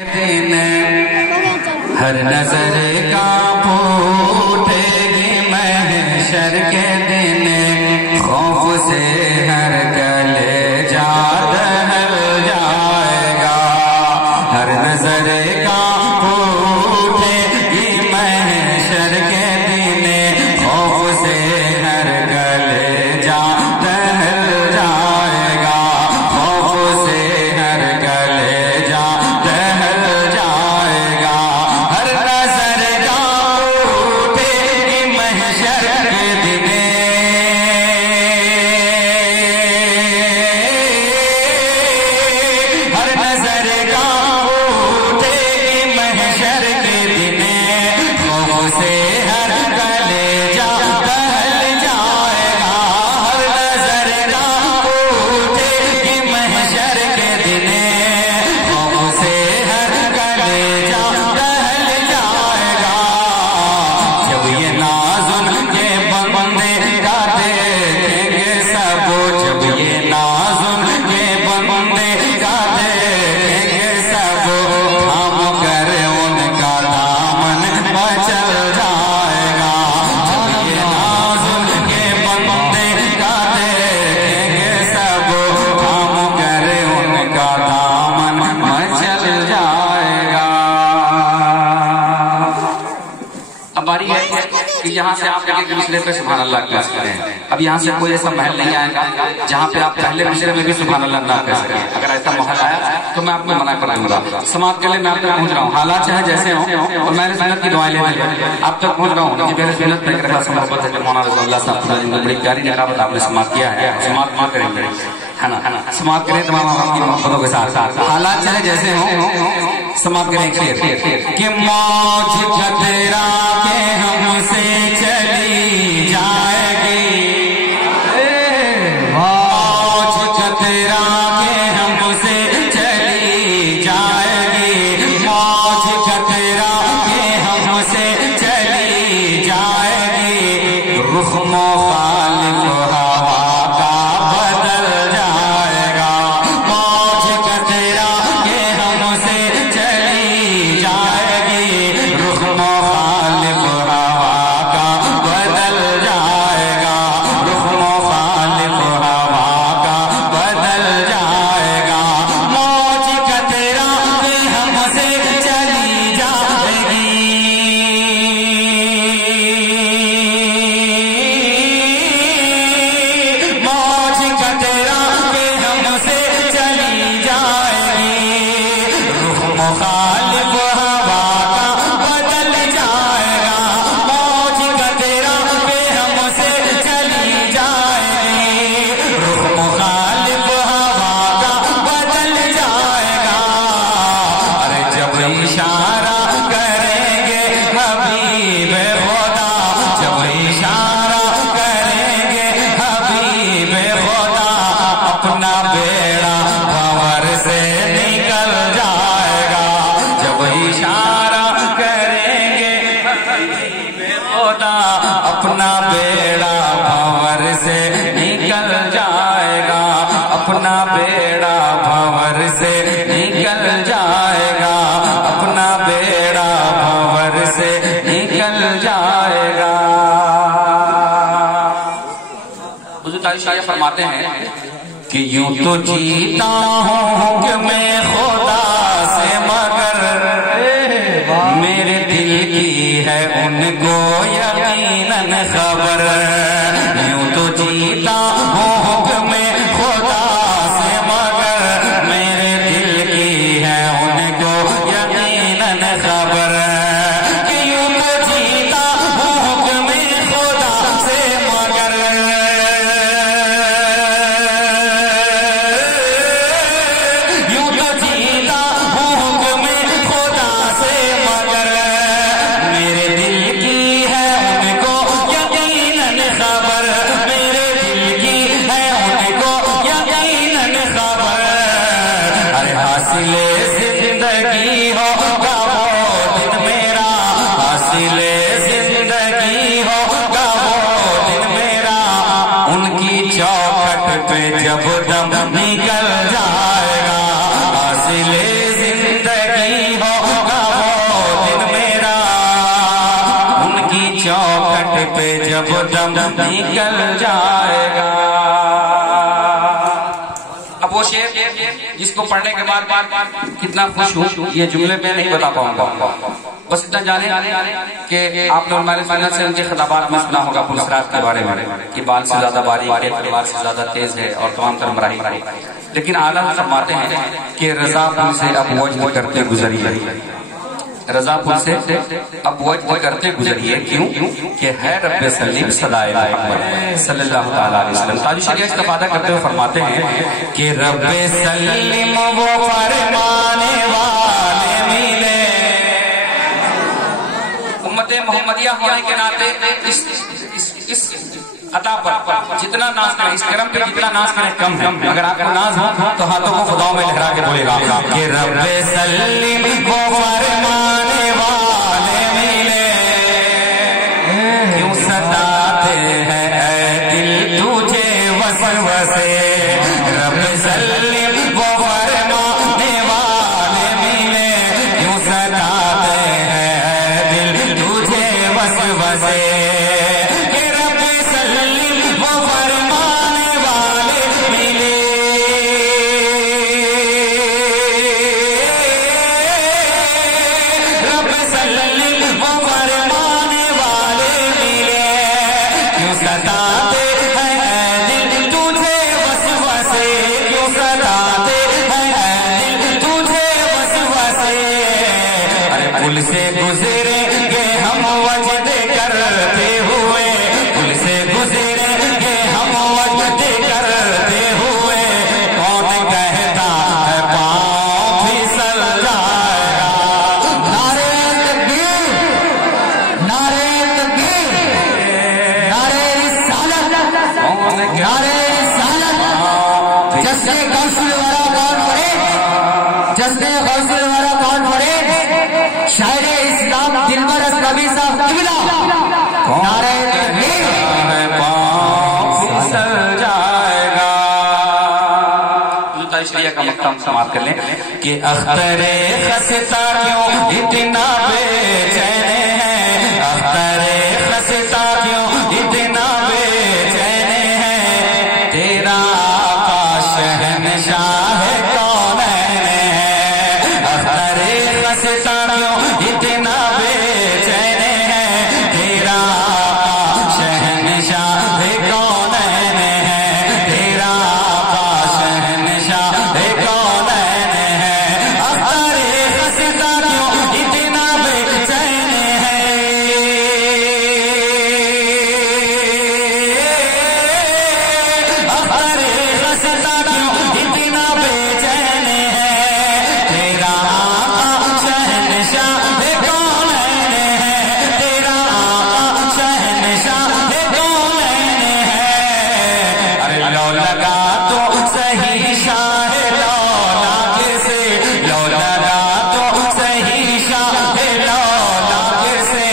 دن ہر نظر کا پھوٹے گی محشر کے دن خوف سے ہر کلیجہ دہل جائے گا ہر نظر کا پھوٹے گی محشر کے دن خوف سے ہر کلیجہ دہل جائے گا خوف سے ہر کلیجہ دہل جائے گا ہر نظر کا پھوٹے گی محشر کے دن ہر نظر کا پھوٹے گی محشر کے دن خوف سے ہر کلیجہ دہل جائے گا ہر نظر کا پھوٹے گی محشر کے دن خوف سے ہر کلیجہ دہل جائے گا جب یہ نازن کے بندے کا دیکھیں گے سب جب یہ نازن کے بندے کا دیکھیں گے سب ہم کر ان کا دامن مچل جائے گا جب یہ نازن کے بندے کا دیکھیں گے سب ہم کر ان کا دامن مچل جائے گا اب باری ہے کہ یہاں سے آپ ایک دوسرے پہ سبحان اللہ کہہ سکتے ہیں اب یہاں سے کوئی ایسا محل نہیں آئے گا جہاں پہ آپ پہلے مشرے میں بھی سبحان اللہ نہ کہہ سکیں اگر ایسا محل آیا تو میں آپ کو منع کر دوں گا سماعت کے لیے میں آپ تک پہنچ رہا ہوں حالات چاہے جیسے ہوں اور میں نے سنت کی دعائیں لینے آپ تک پہنچ رہا ہوں کہ میرے سنت میں ایک رخص محبت ہے کہ مولانا رضی اللہ صاحب نے بڑی پیاری نقابت آپ نے سماعت کیا ہے سماعت ماں کریں گے ہے نا سماعت کریں تمام آپ کی محبتوں کے ساتھ حالات چاہے جیسے ہوں سماعت کریں شیر کہ موج خطرہ کے ہم سے چلی جائے گی موج خطرہ کے ہم سے چلی جائے گی موج خطرہ کے ہم سے چلی جائے گی رخ مخالف ہوا کا بدل جائے گا موج خطرہ کے ہم سے چلی جائے گی رخ مخالف ہوا کا بدل جائے گا رخ مخالف ہوا کا بدل جائے گا موج خطرہ کے ہم سے چلی جائے گی موج خطرہ کے ہم سے چلی جائے گی رخ مخالف ہوا کا بدل جائے گا موج خطرہ کے ہم سے چلی جائے گی رخ مخالف ہوا کا بدل جائے گا ارے جب اشارہ کریں گے حبیب خدا جب اشارہ کریں گے حبیب خدا اپنا بیڑا بھنور سے نکل جائے گا جب اشارہ کریں گے حبیب خدا اپنا بیڑا بھنور سے نکل جائے گا اپنا بیڑا بھنور سے نکل جائے گا اپنا بیڑا بھنور سے نکل جائے گا حضور تعالی شاہ فرماتے ہیں کہ یوں تو جیتا ہوں کہ میں خدا سے مگر میرے دل کی ہے ان کو یقیناً خبر یوں تو جیتا ہوں کہ میں خدا سے مگر میرے دل کی ہے ان کو یقیناً خبر کہ یوں تو جیتا ہوں کہ میں خدا سے مگر یوں تو جیتا جب دم نکل جائے گا. اب وہ شعر جس کو پڑھنے کے بعد کتنا خوش ہوں یہ جملے میں نہیں بتا پاؤں گا. بس اتنا جانے کہ آپ نے ہمارے سنت سے ان کے خطابات میں سنا ہوگا پلسرات کے بارے میں کہ بال سے زیادہ باریک ہے، تلوار سے زیادہ تیز ہے اور تمام تر مراحل. لیکن اعلیٰ فرماتے ہیں کہ رضا پور سے اب وجد کرتے گزریے، رضا پور سے اب وجد کرتے گزریے. کیوں کہ ہے رب سلیم صدائے محمد صلی اللہ تعالیٰ علیہ وسلم. تاج شریعہ استفادہ کرتے ہوئے فرماتے ہیں کہ رب سلیم وہ فرمانے والے ملے. امت محمدیہ ہونے کے ناطے اس عطا پر جتنا ناز کریں، اس کرم پہ جتنا ناز کریں کم ہے. اگر آپ کو ناز ہو تو ہاتھوں کو خداؤں میں لہرا کے بولے گا کہ رب سلیم وہ فرمانے والے ملے. کیوں ستاتے ہیں اے دل تجھے وسوسے. رب سلیم وہ فرمانے والے ملے. کیوں ستاتے ہیں اے دل تجھے وسوسے. پل سے گزریں گے ہم وجد کرتے ہوئے، پل سے گزریں گے ہم وجد کرتے ہوئے. کون کہتا ہے پاؤں پھسل جائے گا. نعرے تکبیر، نعرے تکبیر، نعرے رسالت، نعرے رسالت. جشن غوث الورا کون پڑھے؟ جشن غوث الورا کون پڑھے؟ شاعر اسلام دلبر اسلمی صاحب قبلہ. نعرہ تکبیر ہے پاؤں پھسل جائے گا. شریعہ کا مقام سماعت کر لیں کہ اختر خستہ کیوں اتنا بے چین ہے. اختر خستہ کیوں اتنا بے چین ہے. تیرا آقا شہنشاہ کونین ہے. اختر خستہ اتنا بے چین ہے. تیرا آقا شہنشاہ کونین ہے. تیرا آقا شہنشاہ کونین ہے. اختر خستہ کیوں اتنا بے چین ہے. اختر خستہ کیوں اتنا بے چین ہے. تیرا آقا شہنشاہ لگا تو صحیح شاہ لولا کسے. لو لگا تو صحیح شاہ لولا کسے.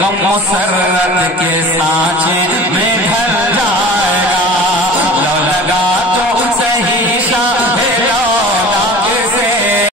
غم مسرت کے سانچے